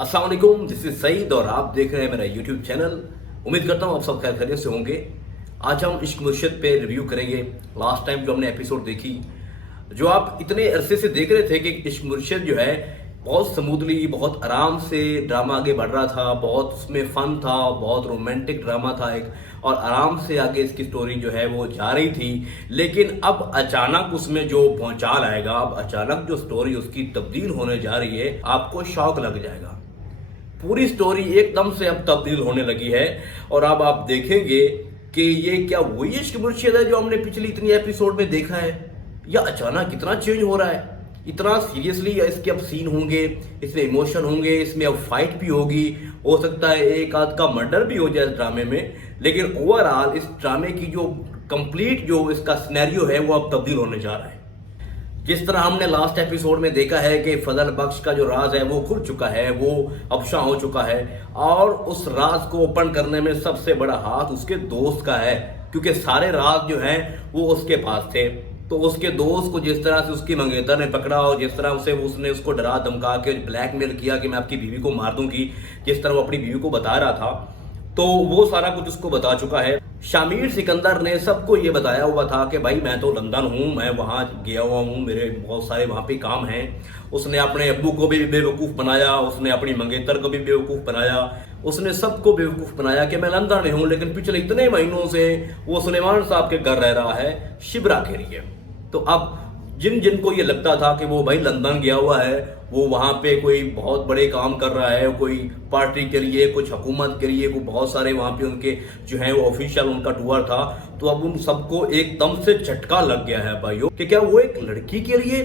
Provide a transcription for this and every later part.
अस्सलाम वालेकुम, this is Saeed और आप देख रहे हैं मेरा यूट्यूब चैनल। उम्मीद करता हूँ आप सब खैर खैरियत से होंगे। आज हम इश्क मुर्शिद पे रिव्यू करेंगे। लास्ट टाइम जो हमने एपिसोड देखी, जो आप इतने अरसे से देख रहे थे कि इश्क मुर्शिद जो है बहुत स्मूथली, बहुत आराम से ड्रामा आगे बढ़ रहा था, बहुत उसमें फन था, बहुत रोमांटिक ड्रामा था एक, और आराम से आगे इसकी स्टोरी जो है वो जा रही थी। लेकिन अब अचानक उसमें जो भौचाल आएगा, अब अचानक जो स्टोरी उसकी तब्दील होने जा रही है, आपको शौक लग जाएगा। पूरी स्टोरी एकदम से अब तब्दील होने लगी है और अब आप देखेंगे कि ये क्या वही इश्क मुर्शिद है जो हमने पिछली इतनी एपिसोड में देखा है, या अचानक कितना चेंज हो रहा है, इतना सीरियसली इसके अब सीन होंगे, इसमें इमोशन होंगे, इसमें अब फाइट भी होगी, हो सकता है एक आध का मर्डर भी हो जाए इस ड्रामे में। लेकिन ओवरऑल इस ड्रामे की जो कंप्लीट जो इसका सिनेरियो है वो अब तब्दील होने जा रहा है। जिस तरह हमने लास्ट एपिसोड में देखा है कि फजल बख्श का जो राज है वो खुल चुका है, वो अफशा हो चुका है, और उस राज को ओपन करने में सबसे बड़ा हाथ उसके दोस्त का है, क्योंकि सारे राज जो हैं वो उसके पास थे। तो उसके दोस्त को जिस तरह से उसकी मंगेतर ने पकड़ा और जिस तरह उसे उसने उसको डरा धमका के ब्लैकमेल किया कि मैं आपकी बीवी को मार दूंगी, जिस तरह वो अपनी बीवी को बता रहा था, तो वो सारा कुछ उसको बता चुका है। शामिर सिकंदर ने सबको ये बताया हुआ था कि भाई मैं तो लंदन हूँ, मैं वहाँ गया हुआ हूँ, मेरे बहुत सारे वहाँ पे काम हैं। उसने अपने अब्बू को भी बेवकूफ़ बनाया, उसने अपनी मंगेतर को भी बेवकूफ़ बनाया, उसने सबको बेवकूफ़ बनाया कि मैं लंदन में हूँ, लेकिन पिछले इतने महीनों से वो सुलेमान साहब के घर रह रहा है शिबरा के लिए। तो अब जिन जिनको ये लगता था कि वो भाई लंदन गया हुआ है, वो वहाँ पे कोई बहुत बड़े काम कर रहा है, कोई पार्टी के लिए, कुछ हुकूमत के लिए, कोई बहुत सारे वहाँ पे उनके जो है वो ऑफिशियल उनका टूर था, तो अब उन सबको एकदम से झटका लग गया है भाइयों कि क्या वो एक लड़की के लिए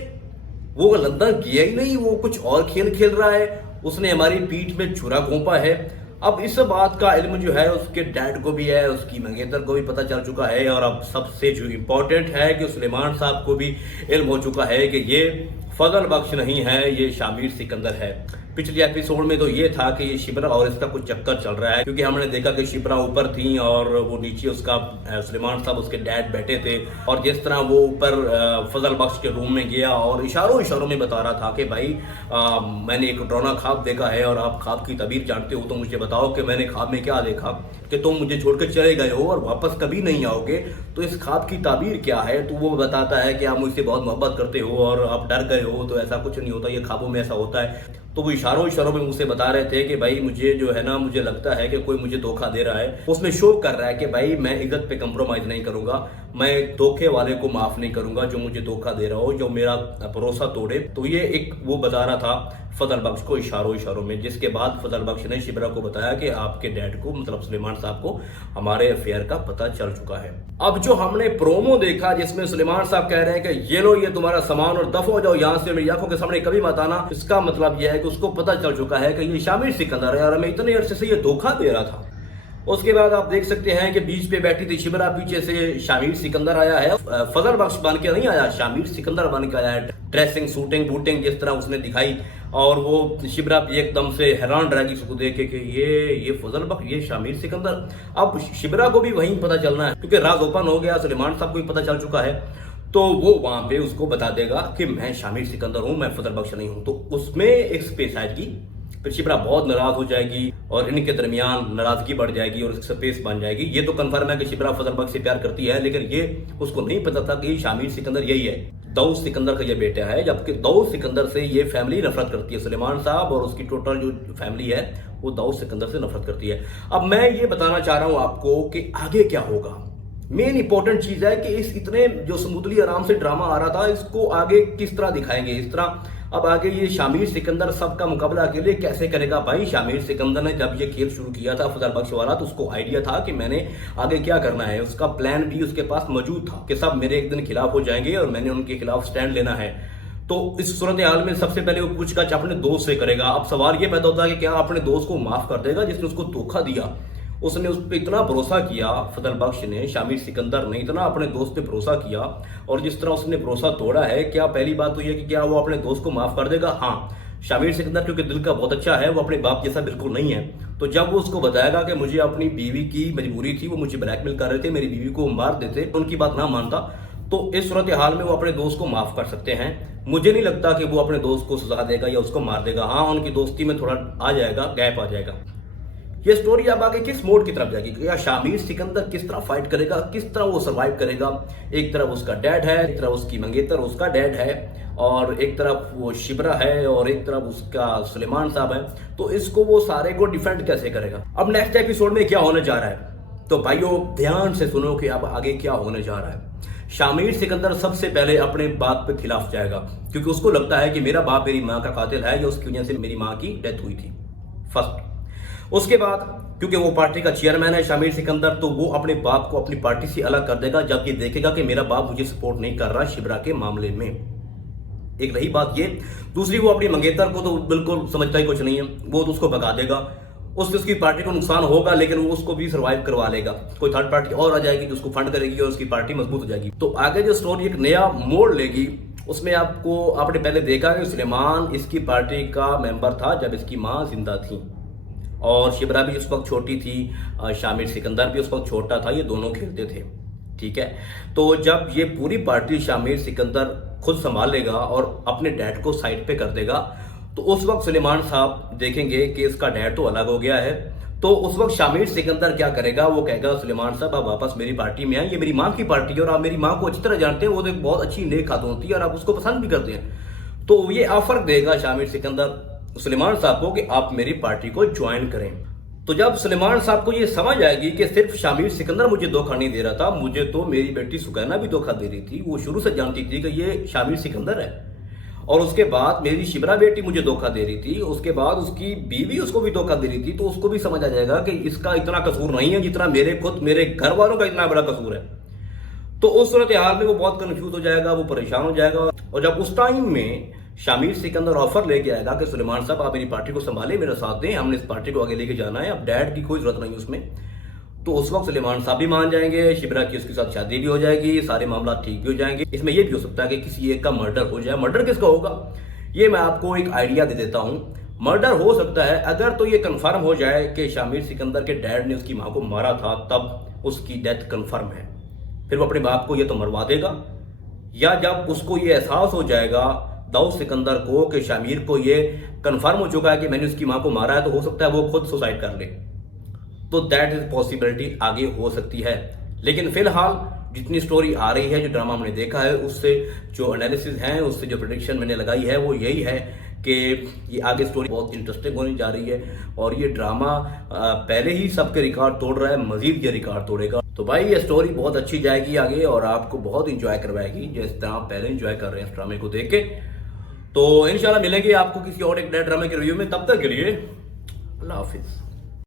वो लंदन गया ही नहीं, वो कुछ और खेल खेल रहा है, उसने हमारी पीठ में छुरा घोंपा है। अब इस बात का इल्म जो है उसके डैड को भी है, उसकी मंगेतर को भी पता चल चुका है, और अब सबसे जो इम्पोर्टेंट है कि सुलेमान साहब को भी इल्म हो चुका है कि ये फजल बख्श नहीं है, ये शामिर सिकंदर है। पिछले एपिसोड में तो ये था कि ये शिबरा और इसका कुछ चक्कर चल रहा है, क्योंकि हमने देखा कि शिबरा ऊपर थी और वो नीचे उसका सुलेमान साहब उसके डैड बैठे थे, और जिस तरह वो ऊपर फजल बख्श के रूम में गया और इशारों इशारों में बता रहा था कि भाई मैंने एक डरावना ख्वाब देखा है और आप ख्वाब की तबीर जानते हो, तो मुझे बताओ कि मैंने ख्वाब में क्या देखा कि तुम मुझे छोड़कर चले गए हो और वापस कभी नहीं आओगे, तो इस ख्वाब की ताबीर क्या है। तो वो बताता है कि आप मुझसे बहुत मोहब्बत करते हो और आप डर गए हो, तो ऐसा कुछ नहीं होता, ये ख्वाबों में ऐसा होता है। तो वो इशारों इशारों में मुझसे बता रहे थे कि भाई मुझे जो है ना, मुझे लगता है कि कोई मुझे धोखा दे रहा है। उसमें शो कर रहा है कि भाई मैं इज्जत पे कंप्रोमाइज नहीं करूंगा, मैं धोखे वाले को माफ नहीं करूंगा जो मुझे धोखा दे रहा हो, जो मेरा भरोसा तोड़े। तो ये एक वो बता रहा था फजल बख्श को इशारों इशारों में, जिसके बाद फजल बख्श ने शिबरा को बताया कि आपके डैड को, मतलब सुलेमान साहब को, हमारे अफेयर का पता चल चुका है। अब जो हमने प्रोमो देखा जिसमें सुलेमान साहब कह रहे हैं कि ये लो ये तुम्हारा सामान और दफा हो जाओ यहाँ से, मेरी आंखों के सामने कभी मत आना, इसका मतलब यह है कि उसको पता चल चुका है कि ये शामिर सिकंदर है और हमें इतने अरसे से ये धोखा दे रहा था। उसके बाद आप देख सकते हैं कि बीच पे बैठी थी शिबरा, पीछे से शामिर सिकंदर आया है। फजल बख्श बन के नहीं आया, शामिर सिकंदर बन के आया है। ड्रेसिंग, शूटिंग, बूटिंग जिस तरह उसने दिखाई, और वो शिबरा भी एकदम से हैरान रहेगी उसको देख के कि ये फजल बख्श, ये शामिर सिकंदर। अब शिबरा को भी वहीं पता चलना है, क्योंकि राज ओपन हो गया, सुलेमान साहब को भी पता चल चुका है, तो वो वहां पे उसको बता देगा कि मैं शामिर सिकंदर हूं, मैं फजल बख्श नहीं हूं। तो उसमें एक स्पेस आएगी, फिर शिबरा बहुत नाराज हो जाएगी और इनके दरमियान नाराजगी बढ़ जाएगी और स्पेस बन जाएगी। ये तो कंफर्म है कि शिबरा फजल बख्श से प्यार करती है, लेकिन ये उसको नहीं पता था कि शामिर सिकंदर यही है, दाऊद सिकंदर का ये बेटा है, जबकि दाऊद सिकंदर से ये फैमिली नफरत करती है। सुलेमान साहब और उसकी टोटल जो फैमिली है वो दाऊद सिकंदर से नफरत करती है। अब मैं ये बताना चाह रहा हूं आपको कि आगे क्या होगा। मेन इंपॉर्टेंट चीज है कि इस इतने जो स्मूथली आराम से ड्रामा आ रहा था, इसको आगे किस तरह दिखाएंगे। इस तरह अब आगे ये शामिर सिकंदर सबका मुकाबला अकेले कैसे करेगा। भाई शामिर सिकंदर ने जब ये खेल शुरू किया था फजल बख्श वाला, तो उसको आइडिया था कि मैंने आगे क्या करना है, उसका प्लान भी उसके पास मौजूद था कि सब मेरे एक दिन खिलाफ हो जाएंगे और मैंने उनके खिलाफ स्टैंड लेना है। तो इस सूरत हाल में सबसे पहले वो पूछताछ अपने दोस्त से करेगा। अब सवाल ये पैदा होता है कि क्या अपने दोस्त को माफ कर देगा जिसने उसको धोखा दिया। उसने उस पर इतना भरोसा किया, फजल बख्श ने, शामिर सिकंदर ने इतना अपने दोस्त पे भरोसा किया, और जिस तरह उसने भरोसा तोड़ा है, क्या पहली बात तो यह कि क्या वो अपने दोस्त को माफ कर देगा। हाँ, शामिर सिकंदर क्योंकि दिल का बहुत अच्छा है, वो अपने बाप जैसा बिल्कुल नहीं है। तो जब वो उसको बताएगा कि मुझे अपनी बीवी की मजबूरी थी, वो मुझे ब्लैकमेल कर रहे थे, मेरी बीवी को मार देते, उनकी बात ना मानता, तो इस सूरत हाल में वो अपने दोस्त को माफ कर सकते हैं। मुझे नहीं लगता कि वो अपने दोस्त को सजा देगा या उसको मार देगा। हाँ, उनकी दोस्ती में थोड़ा आ जाएगा, गैप आ जाएगा। ये स्टोरी अब आगे किस मोड की तरफ जाएगी, या शामिर सिकंदर किस तरह फाइट करेगा, किस तरह वो सरवाइव करेगा। एक तरफ उसका डैड है, एक तरफ उसकी मंगेतर उसका डैड है, और एक तरफ वो शिबरा है, और एक तरफ उसका सुलेमान साहब है। तो इसको वो सारे को डिफेंड कैसे करेगा। अब नेक्स्ट एपिसोड में क्या होने जा रहा है, तो भाइयों ध्यान से सुनो कि अब आगे क्या होने जा रहा है। शामिर सिकंदर सबसे पहले अपने बाप के खिलाफ जाएगा, क्योंकि उसको लगता है कि मेरा बाप मेरी माँ का कातिल है, या उसकी वजह से मेरी माँ की डेथ हुई थी। फर्स्ट। उसके बाद क्योंकि वो पार्टी का चेयरमैन है शामिर सिकंदर, तो वो अपने बाप को अपनी पार्टी से अलग कर देगा जब ये देखेगा कि मेरा बाप मुझे सपोर्ट नहीं कर रहा शिबरा के मामले में। एक रही बात ये। दूसरी, वो अपनी मंगेतर को तो बिल्कुल समझता ही कुछ नहीं है, वो तो उसको भगा देगा। उससे उसकी पार्टी को नुकसान होगा, लेकिन वो उसको भी सर्वाइव करवा लेगा। कोई थर्ड पार्टी और आ जाएगी जो उसको फंड करेगी और उसकी पार्टी मजबूत हो जाएगी। तो आगे जो स्टोरी एक नया मोड़ लेगी, उसमें आपने पहले देखा कि सुलेमान इसकी पार्टी का मेंबर था जब इसकी माँ जिंदा थी, और शिबरा भी उस वक्त छोटी थी, शामिर सिकंदर भी उस वक्त छोटा था, ये दोनों खेलते थे। ठीक है, तो जब ये पूरी पार्टी शामिर सिकंदर खुद संभाल लेगा और अपने डैड को साइड पे कर देगा, तो उस वक्त सुलेमान साहब देखेंगे कि इसका डैड तो अलग हो गया है। तो उस वक्त शामिर सिकंदर क्या करेगा, वो कहेगा सुलेमान साहब आप वापस मेरी पार्टी में आए, ये मेरी माँ की पार्टी है और आप मेरी माँ को अच्छी तरह जानते हैं, वो तो एक बहुत अच्छी नेक खातून थी और आप उसको पसंद भी करते हैं। तो ये ऑफर देगा शामिर सिकंदर सुलेमान साहब को कि आप मेरी पार्टी को ज्वाइन करें। तो जब सुलेमान साहब को ये समझ आएगी कि सिर्फ शामिर सिकंदर मुझे धोखा नहीं दे रहा था, मुझे तो मेरी बेटी सुकैना भी धोखा दे रही थी, वो शुरू से जानती थी कि ये शामिर सिकंदर है, और उसके बाद मेरी शिबरा बेटी मुझे धोखा दे रही थी, उसके बाद उसकी बीवी उसको भी धोखा दे रही थी, तो उसको भी समझ आ जाएगा कि इसका इतना कसूर नहीं है जितना मेरे घर वालों का इतना बड़ा कसूर है। तो उस सूरत हाल में वो बहुत कंफ्यूज हो जाएगा, वो परेशान हो जाएगा। और जब उस टाइम में शामिर सिकंदर ऑफर लेके आएगा कि सुलेमान साहब आप मेरी पार्टी को संभालें, मेरा साथ दें, हमने इस पार्टी को आगे लेके जाना है, अब डैड की कोई जरूरत नहीं उसमें, तो उस वक्त सुलेमान साहब भी मान जाएंगे, शिबरा की उसके साथ शादी भी हो जाएगी, सारे मामला ठीक भी हो जाएंगे। इसमें यह भी हो सकता है कि किसी एक का मर्डर हो जाए। मर्डर किसका होगा, ये मैं आपको एक आइडिया दे देता हूं। मर्डर हो सकता है अगर तो ये कंफर्म हो जाए कि शामिर सिकंदर के डैड ने उसकी मां को मारा था, तब उसकी डेथ कंफर्म है, फिर वो अपने बाप को ये तो मरवा देगा। या जब उसको ये एहसास हो जाएगा दाऊद सिकंदर को कि शामिर को ये कंफर्म हो चुका है कि मैंने उसकी मां को मारा है, तो हो सकता है वो खुद सुसाइड कर ले। तो दैट इज पॉसिबिलिटी आगे हो सकती है। लेकिन फिलहाल जितनी स्टोरी आ रही है, जो ड्रामा हमने देखा है, उससे जो एनालिसिस है, उससे जो प्रेडिक्शन मैंने लगाई है, वो यही है कि ये आगे स्टोरी बहुत इंटरेस्टिंग होने जा रही है, और ये ड्रामा पहले ही सबके रिकॉर्ड तोड़ रहा है, मजीद ये रिकॉर्ड तोड़ेगा। तो भाई ये स्टोरी बहुत अच्छी जाएगी आगे, और आपको बहुत इंजॉय करवाएगी जिस तरह आप पहले इंजॉय कर रहे हैं इस ड्रामे को देख के। तो इंशाल्लाह मिलेंगे आपको किसी और एक नए ड्रामे के रिव्यू में, तब तक के लिए अल्लाह हाफिज।